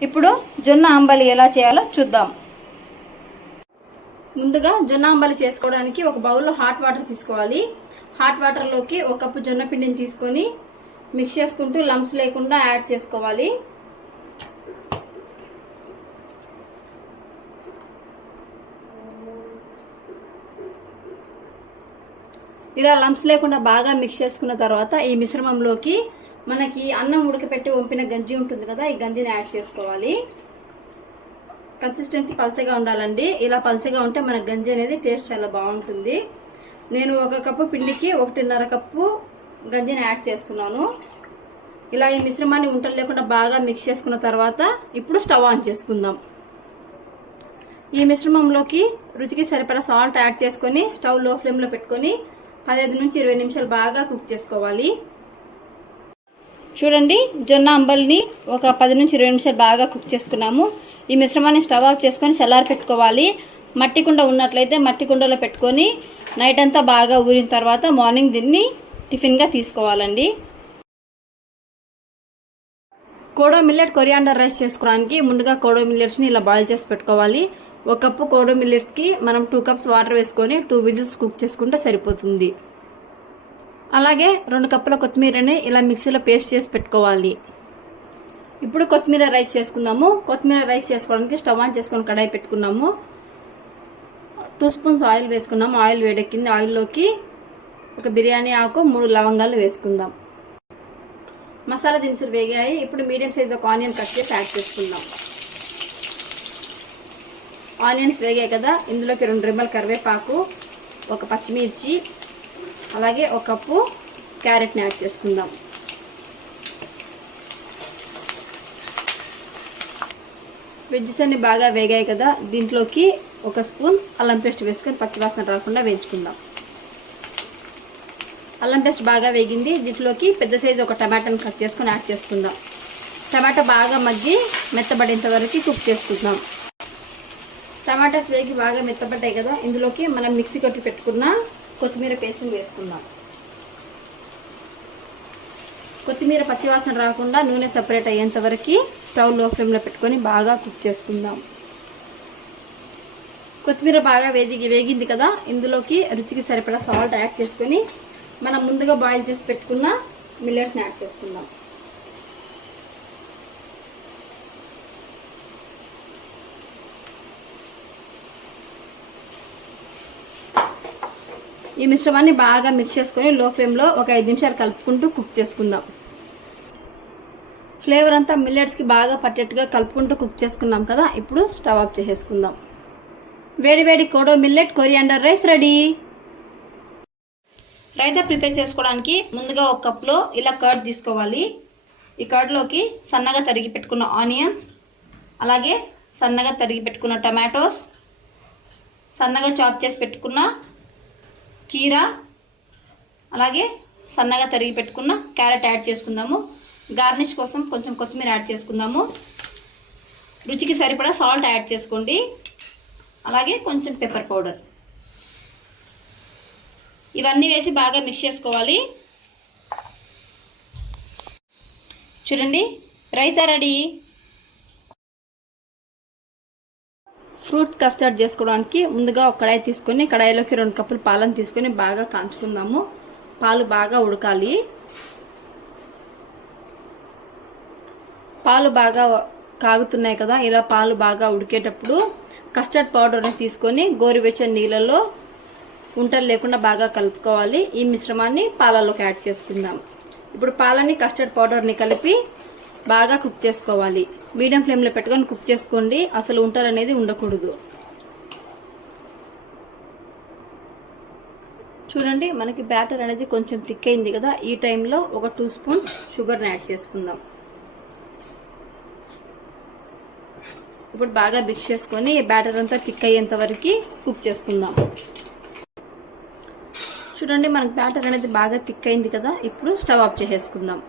ఇప్పుడు జొన్న అంబలి ఎలా చేయాలో చూద్దాం. ముందుగా జొన్న అంబలి చేసుకోవడానికి ఒక బౌల్లో హాట్ వాటర్ తీసుకోవాలి. హాట్ వాటర్లోకి ఒక కప్పు జొన్న పిండిని తీసుకొని మిక్స్ చేసుకుంటూ లంప్స్ లేకుండా యాడ్ చేసుకోవాలి. ఇలా లంప్స్ లేకుండా బాగా మిక్స్ చేసుకున్న తర్వాత ఈ మిశ్రమంలోకి మనకి అన్నం ఉడకపెట్టి వంపిన గంజి ఉంటుంది కదా, ఈ గంజిని యాడ్ చేసుకోవాలి. కన్సిస్టెన్సీ పల్చగా ఉండాలండి. ఇలా పల్చగా ఉంటే మన గంజి అనేది టేస్ట్ చాలా బాగుంటుంది. నేను ఒక కప్పు పిండికి 1.5 కప్పు గంజిని యాడ్ చేస్తున్నాను. ఇలా ఈ మిశ్రమాన్ని ఉంటలు లేకుండా బాగా మిక్స్ చేసుకున్న తర్వాత ఇప్పుడు స్టవ్ ఆన్ చేసుకుందాం. ఈ మిశ్రమంలోకి రుచికి సరిపడా సాల్ట్ యాడ్ చేసుకొని స్టవ్ లో ఫ్లేమ్లో పెట్టుకొని 15 నుంచి 20 నిమిషాలు బాగా కుక్ చేసుకోవాలి. చూడండి, జొన్న అంబలిని ఒక 10 నుంచి 20 నిమిషాలు బాగా కుక్ చేసుకున్నాము. ఈ మిశ్రమాన్ని స్టవ్ ఆఫ్ చేసుకొని చల్లారి పెట్టుకోవాలి. మట్టి కుండ ఉన్నట్లయితే మట్టి కుండలో పెట్టుకొని నైట్ అంతా బాగా ఊరిన తర్వాత మార్నింగ్ దీన్ని టిఫిన్గా తీసుకోవాలండి. కోడో మిల్లెట్ కొరియాండర్ రైస్ చేసుకోవడానికి ముందుగా కోడో మిల్లెట్స్ని ఇలా బాయిల్ చేసి పెట్టుకోవాలి. ఒక కప్పు కోడో మిల్లెట్స్కి మనం 2 కప్స్ వాటర్ వేసుకొని 2 విజిల్స్ కుక్ చేసుకుంటే సరిపోతుంది. అలాగే 2 కప్పుల కొత్తిమీరని ఇలా మిక్సీలో పేస్ట్ చేసి పెట్టుకోవాలి. ఇప్పుడు కొత్తిమీర రైస్ చేసుకుందాము. కొత్తిమీర రైస్ చేసుకోవడానికి స్టవ్ ఆన్ చేసుకొని కడాయి పెట్టుకున్నాము. 2 స్పూన్స్ ఆయిల్ వేసుకున్నాము. ఆయిల్ వేడెక్కింది. ఆయిల్లోకి ఒక బిర్యానీ ఆకు 3 లవంగాలు వేసుకుందాం. మసాలా దినుసులు వేగాయి. ఇప్పుడు మీడియం సైజ్ ఒక ఆనియన్ కట్ చేసి యాడ్ చేసుకుందాం. ఆనియన్స్ వేగాయి కదా, ఇందులోకి 2 రెమ్మల కరివేపాకు, ఒక పచ్చిమిర్చి, అలాగే ఒక కప్పు క్యారెట్ని యాడ్ చేసుకుందాం. వెజ్జెస్ అన్ని బాగా వేగాయి కదా, దీంట్లోకి 1 స్పూన్ అల్లం పేస్ట్ వేసుకొని పచ్చివాసన రాకుండా వేయించుకుందాం. అల్లం పేస్ట్ బాగా వేగింది. దీంట్లోకి పెద్ద సైజు ఒక టమాటాని కట్ చేసుకొని యాడ్ చేసుకుందాం. టమాటా బాగా మగ్గి మెత్తబడేంత వరకు కుక్ చేసుకుందాం. టమాటాస్ వేగి బాగా మెత్తబడ్డాయి కదా, ఇందులోకి మనం మిక్సీ కొట్టి పెట్టుకున్న కొత్తిమీర పేస్ట్ని వేసుకుందాం. కొత్తిమీర పచ్చివాసన రాకుండా నూనె సపరేట్ అయ్యేంత వరకు స్టవ్ లో ఫ్లేమ్లో పెట్టుకొని బాగా కుక్ చేసుకుందాం. కొత్తిమీర బాగా వేగింది కదా, ఇందులోకి రుచికి సరిపడా సాల్ట్ యాడ్ చేసుకొని మనం ముందుగా బాయిల్ చేసి పెట్టుకున్న మిల్లెట్స్ని యాడ్ చేసుకుందాం. ఈ మిశ్రమాన్ని బాగా మిక్స్ చేసుకొని లో ఫ్లేమ్లో ఒక 5 నిమిషాలు కలుపుకుంటూ కుక్ చేసుకుందాం. ఫ్లేవర్ అంతా మిల్లెట్స్కి బాగా పట్టేట్టుగా కలుపుకుంటూ కుక్ చేసుకున్నాం కదా, ఇప్పుడు స్టవ్ ఆఫ్ చేసేసుకుందాం. వేడి kodo millet coriander rice ready. Raita prepare చేసుకోవడానికి ముందుగా ఒక కప్లో ఇలా కర్డ్ తీసుకోవాలి. ఈ కర్డ్లోకి సన్నగా తరిగి పెట్టుకున్న ఆనియన్స్, అలాగే సన్నగా తరిగి పెట్టుకున్న టమాటోస్, సన్నగా చాప్ చేసి పెట్టుకున్న కీరా, అలాగే సన్నగా తరిగి పెట్టుకున్న క్యారెట్ యాడ్ చేసుకుందాము. గార్నిష్ కోసం కొంచెం కొత్తిమీర యాడ్ చేసుకుందాము. రుచికి సరిపడా సాల్ట్ యాడ్ చేసుకోండి. అలాగే కొంచెం పెప్పర్ పౌడర్, ఇవన్నీ వేసి బాగా మిక్స్ చేసుకోవాలి. చూడండి, రైతా రెడీ. ఫ్రూట్ కస్టర్డ్ చేసుకోవడానికి ముందుగా ఒక కడాయి తీసుకొని కడాయిలోకి 2 కప్పులు పాలను తీసుకొని బాగా కాంచుకుందాము. పాలు బాగా ఉడకాలి. పాలు బాగా కాగుతున్నాయి కదా, ఇలా పాలు బాగా ఉడికేటప్పుడు కస్టర్డ్ పౌడర్ని తీసుకొని గోరువెచ్చని నీళ్ళలో ఉంటలు లేకుండా బాగా కలుపుకోవాలి. ఈ మిశ్రమాన్ని పాలలోకి యాడ్ చేసుకుందాం. ఇప్పుడు పాలని కస్టర్డ్ పౌడర్ని కలిపి బాగా కుక్ చేసుకోవాలి. మీడియం ఫ్లేమ్లో పెట్టుకొని కుక్ చేసుకోండి, అసలు ఉంటలు అనేది ఉండకూడదు. చూడండి, మనకి బ్యాటర్ అనేది కొంచెం థిక్ అయింది కదా, ఈ టైంలో ఒక 2 స్పూన్స్ షుగర్ని యాడ్ చేసుకుందాం. ఇప్పుడు బాగా మిక్స్ చేసుకొని బ్యాటర్ అంతా థిక్ అయ్యేంత వరకు కుక్ చేసుకుందాం. చూడండి, మనకి బ్యాటర్ అనేది బాగా థిక్ అయింది కదా, ఇప్పుడు స్టవ్ ఆఫ్ చేసేసుకుందాం.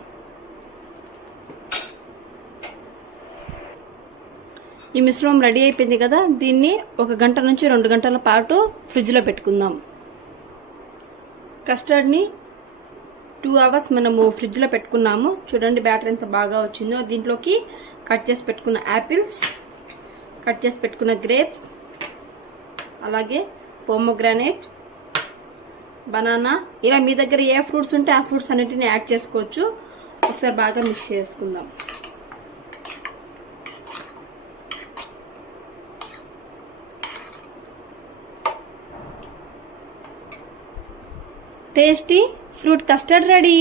ఈ మిశ్రమం రెడీ అయిపోయింది కదా, దీన్ని 1 గంట నుంచి 2 గంటల పాటు ఫ్రిడ్జ్లో పెట్టుకుందాం. కస్టర్డ్ని 2 అవర్స్ మనము ఫ్రిడ్జ్లో పెట్టుకున్నాము. చూడండి బ్యాటర్ ఎంత బాగా వచ్చిందో. దీంట్లోకి కట్ చేసి పెట్టుకున్న యాపిల్స్, కట్ చేసి పెట్టుకున్న గ్రేప్స్, అలాగే పోమోగ్రానేట్, బనానా, ఇలా మీ దగ్గర ఏ ఫ్రూట్స్ ఉంటే ఆ ఫ్రూట్స్ అన్నిటిని యాడ్ చేసుకోవచ్చు. ఒకసారి బాగా మిక్స్ చేసుకుందాం. Tasty fruit custard ready.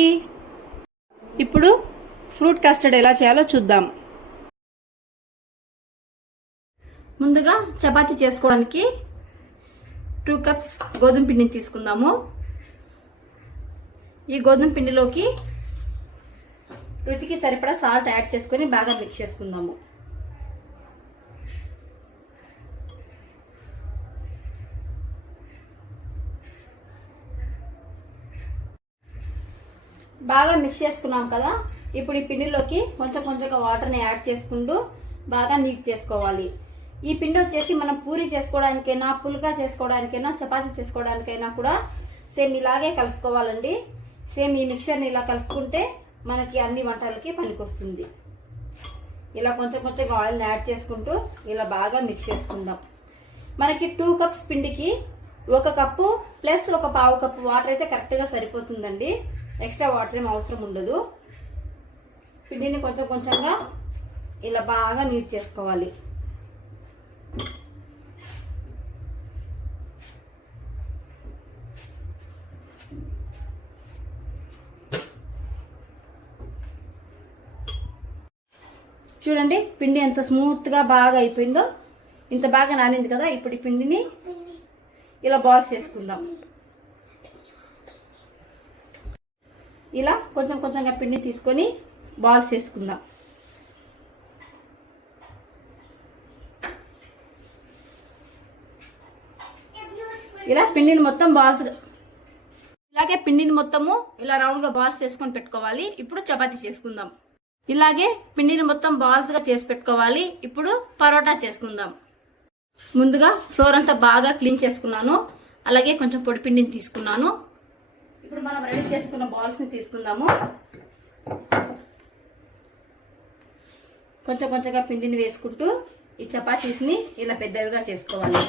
ఇప్పుడు ఫ్రూట్ కస్టర్డ్ ఎలా చేయాలో చూద్దాం. ముందుగా చపాతీ చేసుకోవడానికి 2 కప్స్ గోధుమ పిండిని తీసుకుందాము. ఈ గోధుమ పిండిలోకి రుచికి సరిపడా సాల్ట్ యాడ్ చేసుకొని బాగా మిక్స్ చేసుకుందాము. బాగా మిక్స్ చేసుకున్నాం కదా. ఇప్పుడు ఈ పిండిలోకి కొంచెం కొంచెంగా వాటర్ని యాడ్ చేసుకుంటూ బాగా నీట్ చేసుకోవాలి. ఈ పిండి వచ్చేసి మనం పూరి చేసుకోవడానికైనా, పుల్కా చేసుకోవడానికైనా, చపాతీ చేసుకోవడానికైనా కూడా సేమ్ ఇలాగే కలుపుకోవాలండి. సేమ్ ఈ మిక్చర్ని ఇలా కలుపుకుంటే మనకి అన్ని వంటలకి పనికొస్తుంది. ఇలా కొంచెం కొంచెంగా ఆయిల్ని యాడ్ చేసుకుంటూ ఇలా బాగా మిక్స్ చేసుకుందాం. మనకి 2 కప్స్ పిండికి 1 కప్పు ప్లస్ 1/2 కప్పు వాటర్ అయితే కరెక్ట్గా సరిపోతుందండి. ఎక్స్ట్రా వాటర్ ఏం అవసరం ఉండదు. పిండిని కొంచెం కొంచెంగా ఇలా బాగా నీట్ చేసుకోవాలి. చూడండి పిండి ఎంత స్మూత్గా బాగా అయిపోయిందో. ఇంత బాగా నానింది కదా. ఇప్పుడు ఈ పిండిని ఇలా బాల్స్ చేసుకుందాం. ఇలా కొంచెం కొంచెంగా పిండి తీసుకొని బాల్స్ చేసుకుందాం. ఇలా పిండిని మొత్తం బాల్స్, ఇలాగే పిండిని మొత్తము ఇలా రౌండ్గా బాల్స్ చేసుకొని పెట్టుకోవాలి. ఇప్పుడు చపాతీ చేసుకుందాం. ఇలాగే పిండిని మొత్తం బాల్స్గా చేసి పెట్టుకోవాలి. ఇప్పుడు పరోటా చేసుకుందాం. ముందుగా ఫ్లోర్ అంతా బాగా క్లీన్ చేసుకున్నాను. అలాగే కొంచెం పొడి పిండిని తీసుకున్నాను. ఇప్పుడు మనం రెడీ చేసుకున్న బాల్స్ని తీసుకుందాము. కొంచెం కొంచెంగా పిండిని వేసుకుంటూ ఈ చపాతీస్ని ఇలా పెద్దవిగా చేసుకోవాలి.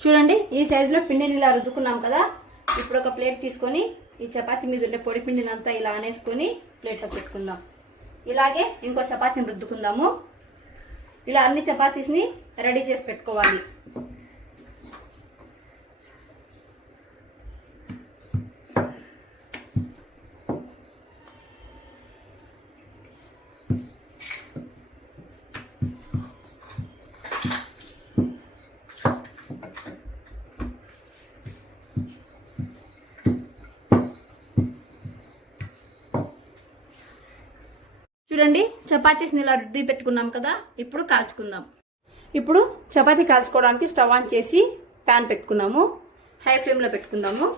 చూడండి ఈ సైజులో పిండిని ఇలా రుద్దుకున్నాం కదా. ఇప్పుడు ఒక ప్లేట్ తీసుకొని ఈ చపాతీ మీద ఉండే పొడి పిండిని అంతా ఇలా అనేసుకొని ప్లేట్లో పెట్టుకుందాం. ఇలాగే ఇంకో చపాతీని రుద్దుకుందాము. ఇలా అన్ని చపాతీస్ని రెడీ చేసి పెట్టుకోవాలి. చూడండి చపాతీస్ని ఇలా రుద్ది పెట్టుకున్నాం కదా. ఇప్పుడు కాల్చుకుందాం. ఇప్పుడు చపాతీ కాల్చుకోవడానికి స్టవ్ ఆన్ చేసి ప్యాన్ పెట్టుకున్నాము. హై ఫ్లేమ్లో పెట్టుకుందాము.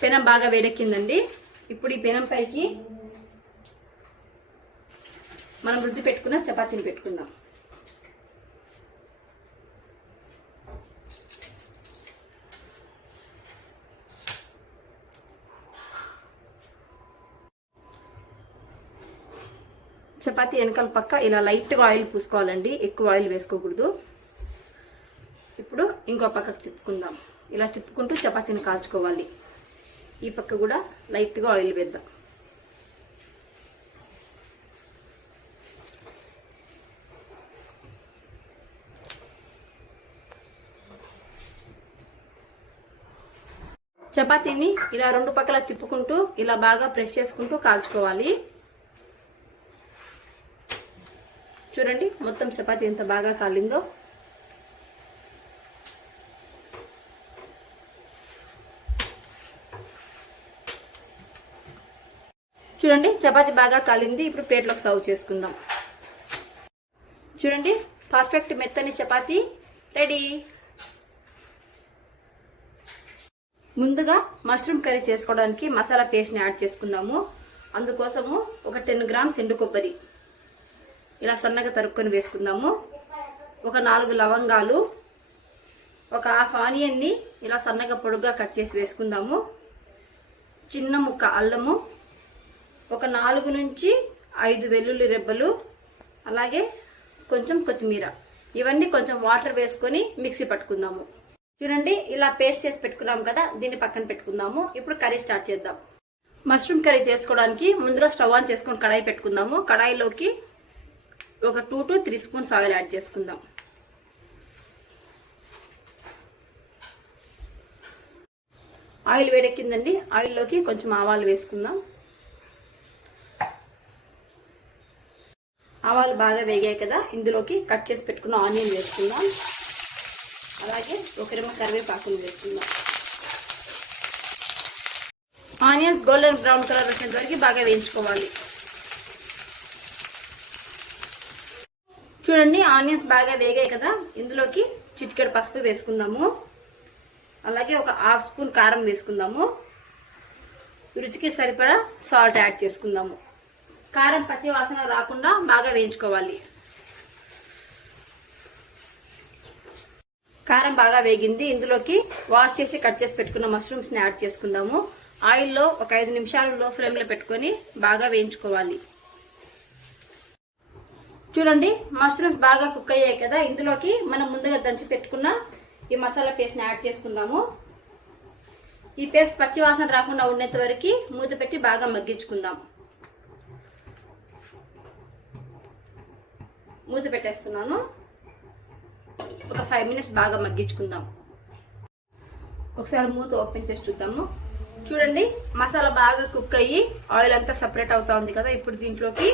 పెనం బాగా వేడెక్కిందండి. ఇప్పుడు ఈ పెనం పైకి మనం రుద్ది పెట్టుకున్న చపాతీని పెట్టుకుందాం. చపాతీ వెనకాల పక్క ఇలా లైట్గా ఆయిల్ పూసుకోవాలండి. ఎక్కువ ఆయిల్ వేసుకోకూడదు. ఇప్పుడు ఇంకో పక్కకు తిప్పుకుందాం. ఇలా తిప్పుకుంటూ చపాతీని కాల్చుకోవాలి. ఈ పక్క కూడా లైట్గా ఆయిల్ వేద్దాం. చపాతీని ఇలా 2 పక్కల తిప్పుకుంటూ ఇలా బాగా ప్రెస్ చేసుకుంటూ కాల్చుకోవాలి. చూడండి మొత్తం చపాతీ ఎంత బాగా కాలిందో. చూడండి చపాతీ బాగా కాలింది. ఇప్పుడు ప్లేట్లోకి సర్వ్ చేసుకుందాం. చూడండి పర్ఫెక్ట్ మెత్తని చపాతీ రెడీ. ముందుగా మష్రూమ్ కర్రీ చేసుకోవడానికి మసాలా పేస్ట్ని యాడ్ చేసుకుందాము. అందుకోసము ఒక 10 గ్రామ్స్ ఎండు కొబ్బరి ఇలా సన్నగా తరుక్కొని వేసుకుందాము. ఒక 4 లవంగాలు, ఒక హాఫ్ ఆనియన్ని ఇలా సన్నగా పొడుగ్గా కట్ చేసి వేసుకుందాము. చిన్న ముక్క అల్లము, ఒక 4 నుంచి 5 వెల్లుల్లి రెబ్బలు, అలాగే కొంచెం కొత్తిమీర. ఇవన్నీ కొంచెం వాటర్ వేసుకొని మిక్సీ పట్టుకుందాము. చూడండి, ఇలా పేస్ట్ చేసి పెట్టుకున్నాం కదా, దీన్ని పక్కన పెట్టుకుందాము. ఇప్పుడు కర్రీ స్టార్ట్ చేద్దాం. మష్రూమ్ కర్రీ చేసుకోవడానికి ముందుగా స్టవ్ ఆన్ చేసుకొని కడాయి పెట్టుకుందాము. కడాయిలోకి ఒక 2 to 3 స్పూన్స్ ఆయిల్ యాడ్ చేసుకుందాం. ఆయిల్ వేడెక్కిందండి. ఆయిల్లోకి కొంచెం ఆవాలు వేసుకుందాం. ఆవాలు బాగా వేగాయి కదా, ఇందులోకి కట్ చేసి పెట్టుకున్న ఆనియన్ వేసుకుందాం. అలాగే ఒక రెమ్మ కరివేపాకుని వేసుకుందాం. ఆనియన్స్ గోల్డెన్ బ్రౌన్ కలర్ వచ్చేంత వరకు బాగా వేయించుకోవాలి. చూడండి, ఆనియన్స్ బాగా వేగాయి కదా, ఇందులోకి చిటికెడు పసుపు వేసుకుందాము. అలాగే ఒక హాఫ్ స్పూన్ కారం వేసుకుందాము. రుచికి సరిపడా సాల్ట్ యాడ్ చేసుకుందాము. కారం పచ్చి వాసన రాకుండా బాగా వేయించుకోవాలి. కారం బాగా వేగింది. ఇందులోకి వాష్ చేసి కట్ చేసి పెట్టుకున్న మష్రూమ్స్ ని యాడ్ చేసుకుందాము. ఆయిల్లో ఒక 5 నిమిషాలు లో ఫ్లేమ్ లో పెట్టుకొని బాగా వేయించుకోవాలి. చూడండి, మష్రూమ్స్ బాగా కుక్ అయ్యాయి కదా, ఇందులోకి మనం ముందుగా దంచి పెట్టుకున్న ఈ మసాలా పేస్ట్ ని యాడ్ చేసుకుందాము. ఈ పేస్ట్ పచ్చి వాసన రాకుండా ఉండేంత వరకు మూత పెట్టి బాగా మగ్గించుకుందాం. మూత పెట్టేస్తున్నాను. ఒక 5 మినిట్స్ బాగా మగ్గించుకుందాం. ఒకసారి మూత ఓపెన్ చేసి చూద్దాము. చూడండి, మసాలా బాగా కుక్ అయ్యి ఆయిల్ అంతా సపరేట్ అవుతా ఉంది కదా. ఇప్పుడు దీంట్లోకి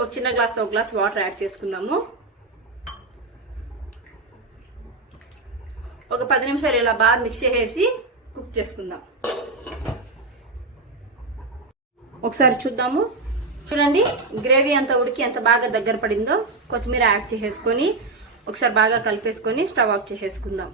ఒక చిన్న గ్లాస్తో ఒక గ్లాస్ వాటర్ యాడ్ చేసుకుందాము. ఒక 10 నిమిషాలు ఇలా బాగా మిక్స్ చేసి కుక్ చేసుకుందాం. ఒకసారి చూద్దాము. చూడండి, గ్రేవీ అంతా ఉడికి ఎంత బాగా దగ్గర పడిందో. కొత్తిమీర యాడ్ చేసేసుకొని ఒకసారి బాగా కలిపేసుకొని స్టవ్ ఆఫ్ చేసేసుకుందాం.